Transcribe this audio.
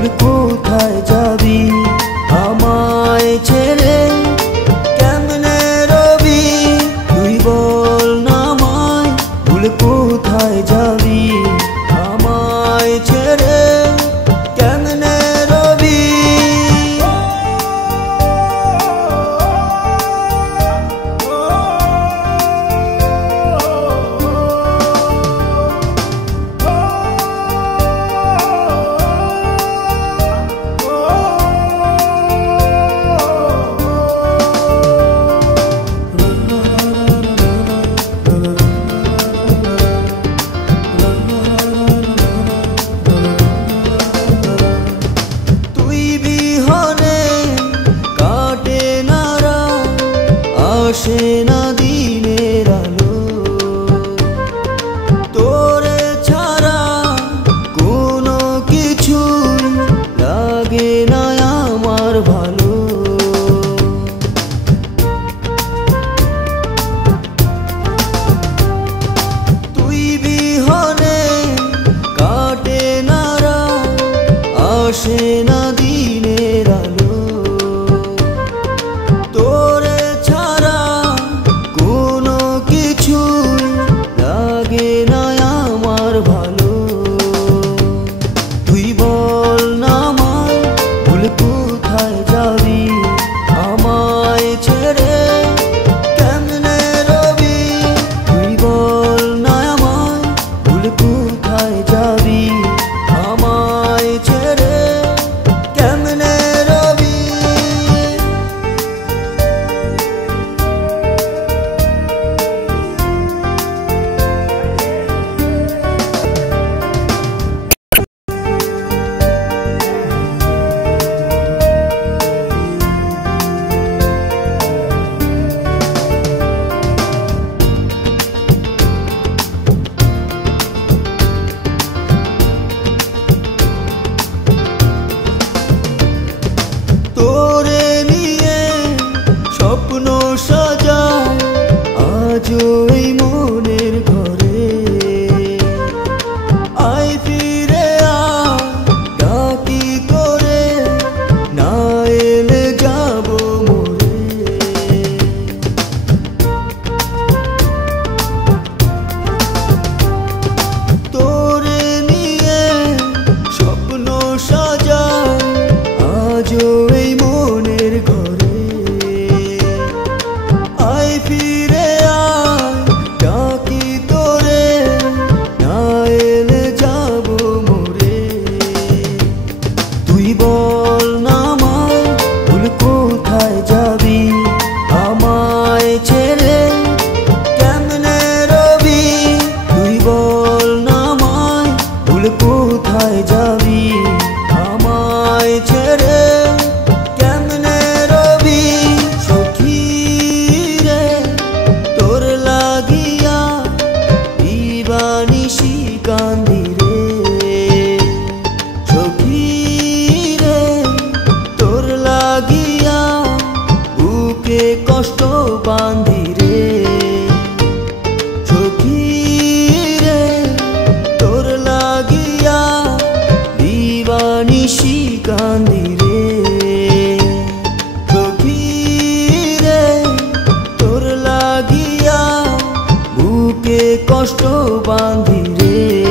ভুল কোথায় যাবি আমায় ছেড়ে কেমনে রবি তুই বল না আমায় ভুল কোথায় যাবি আমায় ছেড়ে কেমনে রবি আসে না দিনের আলো তোরে ছাড়া কোনো কিছুই লাগে না আমার ভালো তুই বিহনে কাটে না রাত আসে না দিনের আলো তোরে লাগে না আমার ভালো তুই বল না আমায় ভুল কোথায় যাবি আমায় ছেড়ে কেমনে রবি তুই বল না আমায় ভুল কোথায় যাবি আমায় ছেড়ে কেমনে রবি তোরে নিয়ে স্বপ্ন সাজায় আজও এই মনের ঘরে আয় ফিরে আয় ডাকি তোরে না এলে যাব মরে তোরে নিয়ে স্বপ্ন সাজায় আজও এই মনের ঘরে আয় ফিরে আয় ডাকি তোরে না এলে যাব মরে তুই বল না আমায় ভুল কোথায় যাবি আমায় ছেড়ে কেমনে রবি তুই বল না আমায় ভুল কোথায় যাবি আমায় ছেড়ে কেমনে রবি সখী রে তোর লাগিয়া দিবানিশি কান্দি রে সখী রে তোর লাগিয়া বুকে কষ্ট বাঁধি রে সখী রে তোর লাগিয়া দিবানিশি কান্দি রে সখী রে তোর লাগিয়া বুকে কষ্ট বাঁধি রে